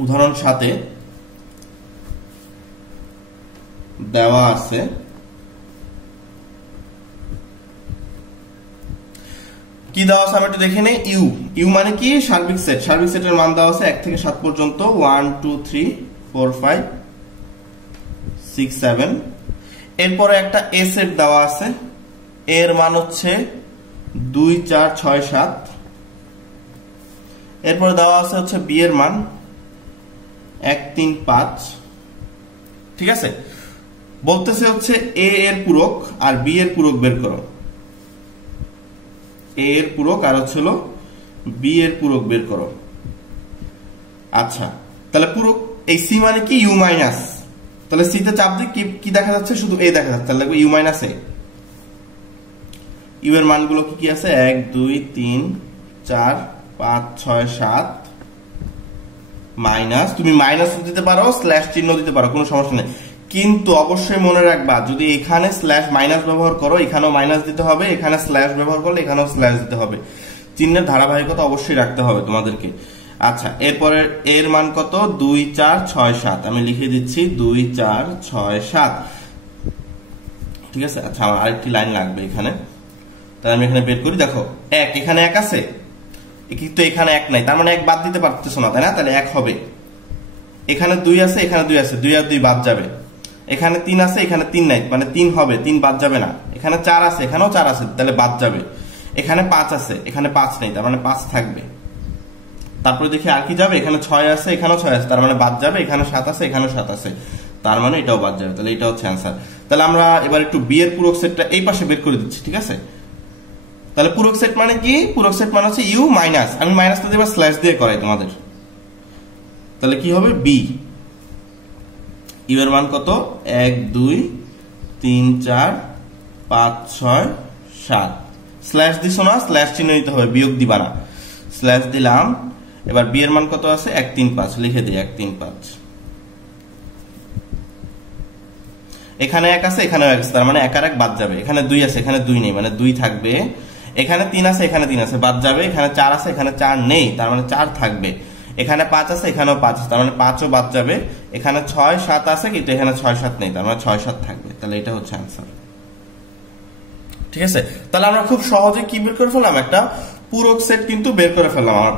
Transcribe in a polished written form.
উদাহরণ 7 দেওয়া আছে কি দেওয়া আছে আমরা একটু দেখে নেই। ইউ ইউ মানে কি? সার্বিক সেট। সার্বিক সেটের মান দেওয়া আছে 1 থেকে 7 পর্যন্ত, 1 2 3 4 5 6 7। এরপরে একটা এ সেট দেওয়া আছে, এর মান হচ্ছে 2 4 6 7। এরপরে দেওয়া আছে হচ্ছে বি এর মান 1 3 5। ঠিক আছে, বলতেছে হচ্ছে এ এর পূরক আর বি এর পূরক বের করো। এ এর পূরক আর হচ্ছে বি এর পূরক বের করো। আচ্ছা, তাহলে পূরক এই সি মানে কি? You minus. তাহলে সি তে চাপ দিই, কি দেখা যাচ্ছে? শুধু এ দেখা যাচ্ছে। তাহলে ইউ মাইনাস এ। ইউ এর মানগুলো কি কি আছে? 1 2 3 4 5 6 7 মাইনাস, তুমি মাইনাস দিতে পারো, স্ল্যাশ চিহ্ন দিতে পারো, কোনো সমস্যা নেই। কিন্তু অবশ্যই মনে রাখবা, যদি এখানে স্ল্যাশ মাইনাস ব্যবহার করো এখানেও মাইনাস দিতে হবে, এখানে স্ল্যাশ ব্যবহার করলে এখানেও স্ল্যাশ দিতে হবে। চিহ্নের ধারাবাহিকতা অবশ্যই রাখতে হবে তোমাদেরকে। আচ্ছা, এরপরে এর মান কত? 2 4 6 7। আমি লিখে দিচ্ছি 2 4 6 7। ঠিক আছে। আচ্ছা, আমার আরেকটি লাইন লাগবে এখানে, তাহলে আমি এখানে বের করি। দেখো 1, এখানে 1 আছে, কিন্তু এখানে 1 নাই, তার মানে 1 বাদ দিতে পারতেছো না, তাই না? তাহলে 1 হবে। এখানে 2 আছে, এখানে 2 আছে, 2 আর 2 বাদ যাবে। এখানে 3 আছে, এখানে 3 নাই, মানে 3 হবে, 3 বাদ যাবে না। এখানে 4 আছে, এখানেও 4 আছে, তাহলে বাদ যাবে। এখানে 5 আছে, এখানে 5 নেই, তার মানে 5 থাকবে। তারপরে দেখি আর কি যাবে? এখানে 6 আছে, এখানেও 6 আছে, তার মানে বাদ যাবে। এখানে 7 আছে, এখানেও 7 আছে, তার মানে এটাও বাদ যাবে। তাহলে এটা হচ্ছে অ্যান্সার। তাহলে আমরা এবার একটু বি এর পূরক সেটটা এই পাশে বের করে দিচ্ছি। ঠিক আছে, তাহলে পূরক সেট মানে কি? পূরক সেট মানে হচ্ছে ইউ মাইনাস, আমি মাইনাসটা দিয়ে স্ল্যাশ দিয়ে করাই তোমাদের। তাহলে কি হবে? বি। ইউ এর মান কত? 1 2 3 4 5 6 7। স্ল্যাশ দিছো না, স্ল্যাশ চিহ্ন দিতে হবে, বিয়োগ দিবা না। স্ল্যাশ দিলাম। এবার বি এর মান কত আছে? 1 3 5, লিখে দিই 1 3 5। এখানে 1 আছে, এখানে 1 আছে, তার মানে 1 আর 1 বাদ যাবে। এখানে 2 আছে, এখানে 2 নেই, মানে 2 থাকবে। এখানে 3 আছে, এখানে 3 আছে, বাদ যাবে। এখানে 4 আছে, এখানে 4 নেই, তার মানে 4 থাকবে। এখানে 5 আছে, এখানেও 5 আছে, তার মানে 5ও বাদ যাবে। এখানে 6 7 আছে, কিন্তু এখানে 6 7 নেই, তার মানে 6 7 থাকবে। তাহলে এটা হচ্ছে অ্যান্সার। ঠিক আছে, তাহলে আমরা খুব সহজে কি বের করে ফেললাম? একটা পূরক সেট কিন্তু বের করে ফেললাম। আমার